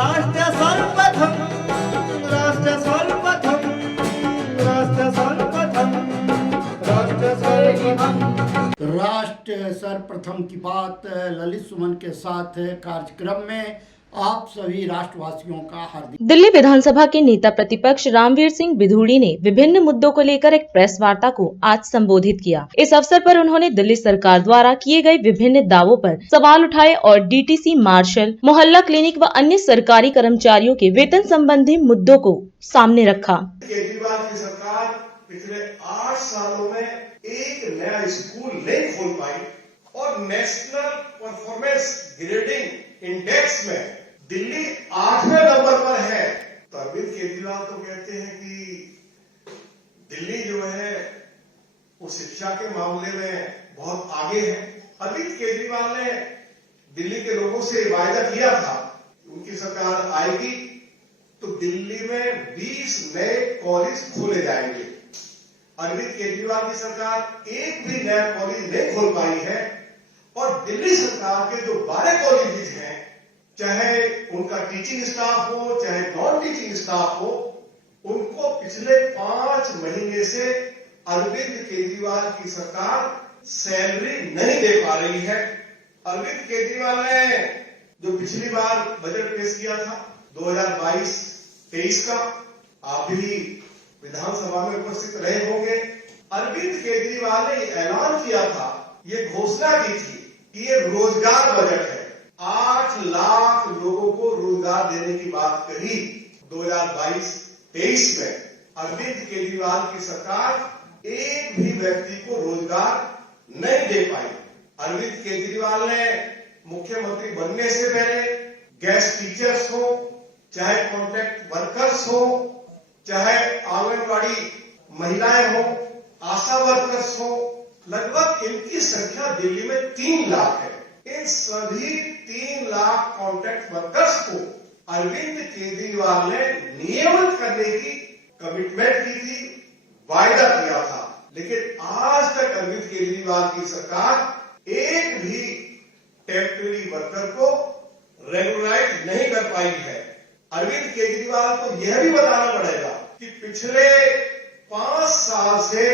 राष्ट्र सर्वप्रथम राष्ट्र सर्वप्रथम राष्ट्र सर्वप्रथम राष्ट्र सर्वप्रथम राष्ट्र सर्वप्रथम की बात ललित सुमन के साथ कार्यक्रम में आप सभी राष्ट्रवासियों का हार्दिक। दिल्ली विधानसभा के नेता प्रतिपक्ष रामवीर सिंह बिधूड़ी ने विभिन्न मुद्दों को लेकर एक प्रेस वार्ता को आज संबोधित किया। इस अवसर पर उन्होंने दिल्ली सरकार द्वारा किए गए विभिन्न दावों पर सवाल उठाए और डीटीसी, मार्शल, मोहल्ला क्लिनिक व अन्य सरकारी कर्मचारियों के वेतन संबंधी मुद्दों को सामने रखा। केजरीवाल की सरकार पिछले 8 सालों में एक नया स्कूल नहीं खोल पाई और नेशनल परफॉर्मेंस ग्रेडिंग इंडेक्स में दिल्ली 8वें नंबर पर है। तो अरविंद केजरीवाल तो कहते हैं कि दिल्ली जो है वो शिक्षा के मामले में बहुत आगे है। अरविंद केजरीवाल ने दिल्ली के लोगों से वायदा किया था उनकी सरकार आएगी तो दिल्ली में 20 नए कॉलेज खोले जाएंगे। अरविंद केजरीवाल की सरकार एक भी नया कॉलेज नहीं खोल पाई है और दिल्ली सरकार के जो 12 कॉलेजेस हैं, चाहे उनका टीचिंग स्टाफ हो चाहे नॉन टीचिंग स्टाफ हो, उनको पिछले 5 महीने से अरविंद केजरीवाल की सरकार सैलरी नहीं दे पा रही है। अरविंद केजरीवाल ने जो पिछली बार बजट पेश किया था 2022-23 का, आप भी विधानसभा में उपस्थित रहे होंगे। अरविंद केजरीवाल ने ऐलान किया था, ये घोषणा की थी कि ये रोजगार बजट है। 8 लाख लोगों को रोजगार देने की बात कही 2022-23 में। अरविंद केजरीवाल की सरकार एक भी व्यक्ति को रोजगार नहीं दे पाई। अरविंद केजरीवाल ने मुख्यमंत्री बनने से पहले गेस्ट टीचर्स हो, चाहे कॉन्ट्रैक्ट वर्कर्स हो, चाहे आंगनवाड़ी महिलाएं हो, आशा वर्कर्स हो, लगभग इनकी संख्या दिल्ली में 3 लाख है। इन सभी 3 लाख कॉन्ट्रैक्ट वर्कर्स को अरविंद केजरीवाल ने नियमित करने की कमिटमेंट की थी, वायदा किया था। लेकिन आज तक अरविंद केजरीवाल की सरकार एक भी टेम्परेरी वर्कर को रेगुलराइज नहीं कर पाई है। अरविंद केजरीवाल को यह भी बताना पड़ेगा कि पिछले 5 साल से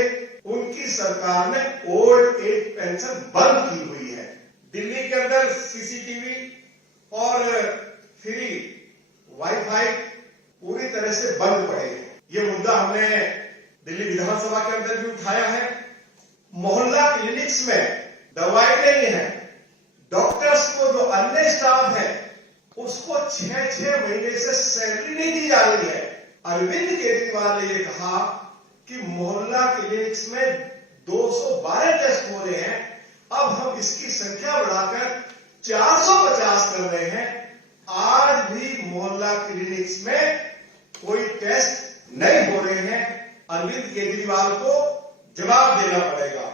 उनकी सरकार ने ओल्ड एज पेंशन बंद की हुई है। दिल्ली के अंदर सीसीटीवी और फ्री वाईफाई पूरी तरह से बंद पड़े हैं। ये मुद्दा हमने दिल्ली विधानसभा के अंदर भी उठाया है। मोहल्ला क्लिनिक्स में दवाई नहीं है। डॉक्टर्स को जो अन्य स्टाफ है उसको 6-6 महीने से सैलरी नहीं दी जा रही है। अरविंद केजरीवाल ने ये कहा कि मोहल्ला क्लिनिक्स में 212 टेस्ट हो रहे हैं, अब हम इसकी संख्या बढ़ाकर 450 कर रहे हैं। आज भी मोहल्ला क्लिनिक्स में कोई टेस्ट नहीं हो रहे हैं। अरविंद केजरीवाल को जवाब देना पड़ेगा।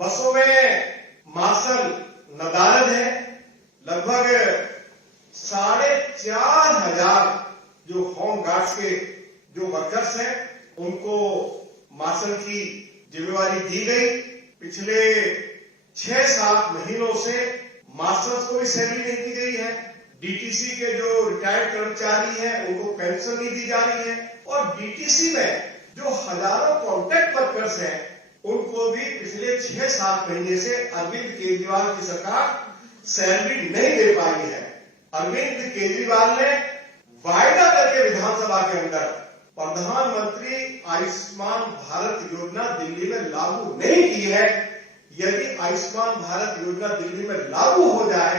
बसों में मार्शल नदारद है। लगभग 4,500 जो होम गार्ड्स के जो वर्कर्स हैं उनको मार्शल की जिम्मेवारी दी गई। पिछले 6-7 महीनों से मार्शल्स को भी सैलरी नहीं दी गई है। डीटीसी के जो रिटायर्ड कर्मचारी हैं उनको पेंशन नहीं दी जा रही है और डीटीसी में जो हजारों कॉन्ट्रैक्ट वर्कर्स हैं उनको भी पिछले 6-7 महीने से अरविंद केजरीवाल की सरकार सैलरी नहीं दे पाई है। अरविंद केजरीवाल ने वायदा करके विधानसभा के अंदर प्रधानमंत्री आयुष्मान भारत योजना दिल्ली में लागू नहीं की है। यदि आयुष्मान भारत योजना दिल्ली में लागू हो जाए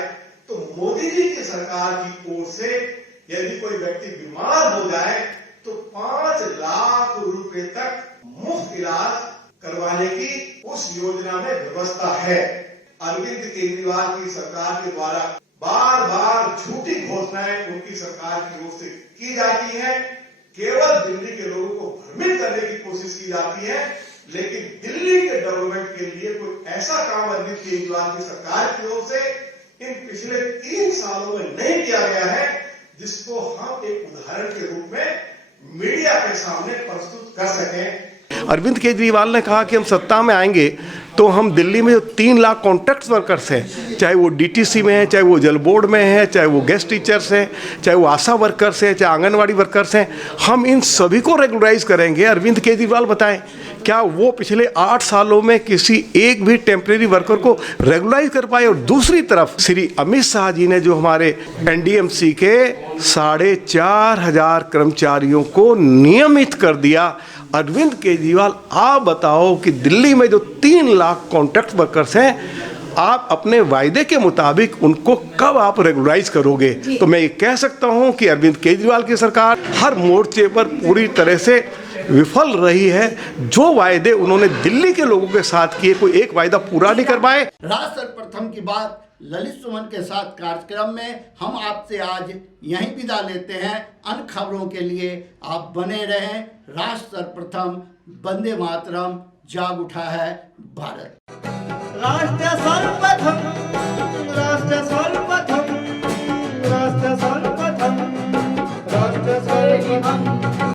तो मोदी जी की सरकार की ओर से यदि कोई व्यक्ति बीमार हो जाए तो 5 लाख रुपए तक मुफ्त इलाज करवाने की उस योजना में व्यवस्था है। अरविंद केजरीवाल की सरकार के द्वारा बार बार झूठी घोषणाएं उनकी सरकार की ओर से की जाती है। केवल दिल्ली के लोगों को भ्रमित करने की कोशिश की जाती है, लेकिन दिल्ली के डेवलपमेंट के लिए कोई ऐसा काम अरविंद केजरीवाल की सरकार की ओर से इन पिछले 3 सालों में नहीं किया गया है, जिसको हम एक उदाहरण के रूप में मीडिया के सामने प्रस्तुत कर सकें। अरविंद केजरीवाल ने कहा कि हम सत्ता में आएंगे तो हम दिल्ली में जो 3 लाख कॉन्ट्रैक्ट वर्कर्स हैं, चाहे वो डीटीसी में है, चाहे वो जल बोर्ड में है, चाहे वो गेस्ट टीचर्स हैं, चाहे वो आशा वर्कर्स हैं, चाहे आंगनवाड़ी वर्कर्स हैं, हम इन सभी को रेगुलराइज करेंगे। अरविंद केजरीवाल बताएं, क्या वो पिछले 8 सालों में किसी एक भी टेम्परेरी वर्कर को रेगुलराइज कर पाए? और दूसरी तरफ श्री अमित शाह जी ने जो हमारे एनडीएमसी के 4,500 कर्मचारियों को नियमित कर दिया। अरविंद केजरीवाल, आप बताओ कि दिल्ली में जो 3 लाख कॉन्ट्रैक्ट वर्कर्स हैं, आप अपने वायदे के मुताबिक उनको कब आप रेगुलराइज करोगे? तो मैं ये कह सकता हूं कि अरविंद केजरीवाल की सरकार हर मोर्चे पर पूरी तरह से विफल रही है। जो वायदे उन्होंने दिल्ली के लोगों के साथ किए, कोई एक वायदा पूरा नहीं कर पाए। राष्ट्र सर्वप्रथम की बात ललित सुमन के साथ कार्यक्रम में हम आपसे आज यहीं विदा लेते हैं। अन्य खबरों के लिए आप बने रहें। राष्ट्र सर्वप्रथम, वंदे मातरम, जाग उठा है भारत। राष्ट्र सर्वप्रथम, राष्ट्र सर्वप्रथम, राष्ट्र सर्वप्रथम, राष्ट्र सर्वप्रथम।